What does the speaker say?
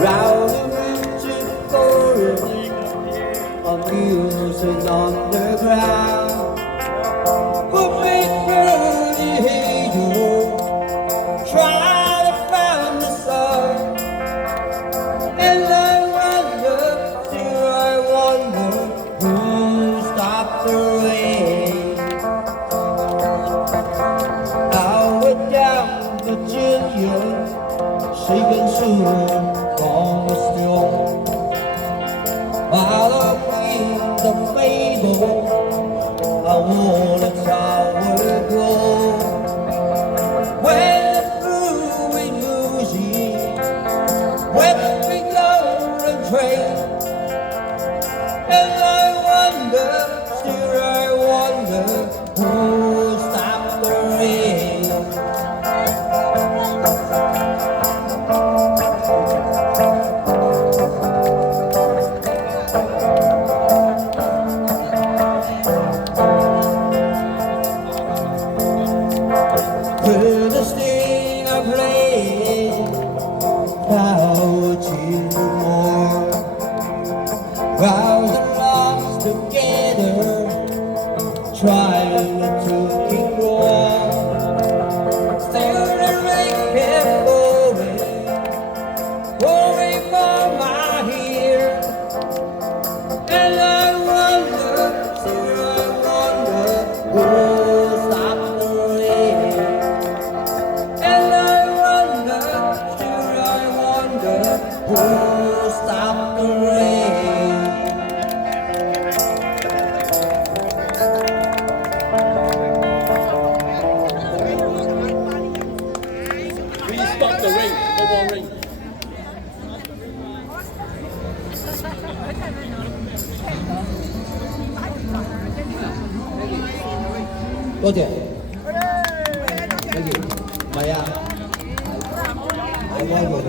round the rigid forest, of music underground. What big birdie hey you, try to find the sun, and I wonder, still I wonder, who stopped the rain. Outward down Virginia, shaking soon from the storm, while the winds of fable, I wanna tower grow. When the fluid music, when the big golden train, and I wonder, still I wonder, who stopped the rain. With the sting I played, how you more, while the lost together, trying to keep warm. Still the rain kept pouring for my ear, and I wonder, still I wonder, who stopped the rain. And I wonder, still I wonder, who stopped the rain. Please stop the rain. No more rain. 多謝，thank you。唔係啊，係威喎你。